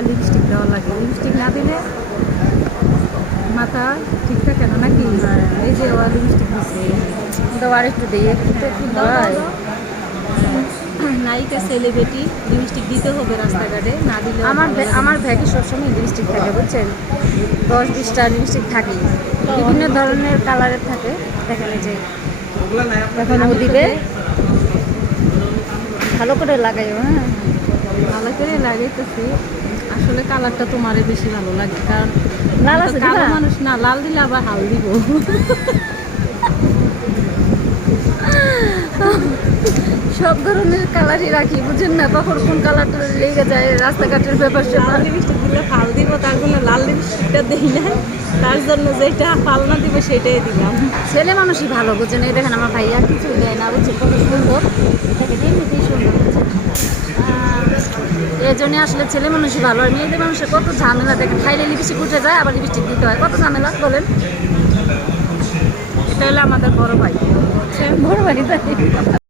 জায়গায় লিপস্টিক দেওয়া লাগে, লিপস্টিক না দিলে মাথা ঠিক থাকে না নাকি? এই যে ওরা লিপস্টিক দিচ্ছে, তো আর একটু দিয়ে একটু কি হয়। নায়িকা সেলিব্রিটি লিপস্টিক দিতে হবে রাস্তাঘাটে, না দিলে আমার ব্যাগে সবসময় লিপস্টিক থাকে বুঝছেন, 10-20টা লিপস্টিক থাকে, বিভিন্ন ধরনের কালারের থাকে। দেখেন এই যে এখন ও দিবে, ভালো করে লাগাইও। হ্যাঁ, ভালো করে লাগাইতেছি। আসলে কালারটা তোমারে বেশি ভালো লাগে, কারণ লাল আমি তো আছে কালো দিবা? মানুষ না, লাল দিলে আবার হাল দিব। সব ধরনের কালারই রাখি বুঝেন না, কখন কোন কালারটা লেগে যায় রাস্তাঘাটের ব্যাপার লাল স্যাপার। লিপস্টিক দিলে ফাল দিব, তার জন্য লাল লিপস্টিকটা দিই না, তার জন্য যেটা ফাল না দিব সেটাই দিলাম। ছেলে মানুষই ভালো বুঝছেন, এই দেখেন আমার ভাইয়া কিছু দেয় না বুঝছেন, কত সুন্দর, দেখেন এমনিতেই সুন্দর বুঝছেন। এই জন্য আসলে ছেলে মানুষই ভালো, আর মেয়েদের মানুষের কত ঝামেলা দেখেন, খাইলে লিপস্টিক উঠে যায় আবার লিপস্টিক দিতে হয়, কত ঝামেলা বলেন। এটা হলো আমাদের বড় ভাই, বড় ভাই তাই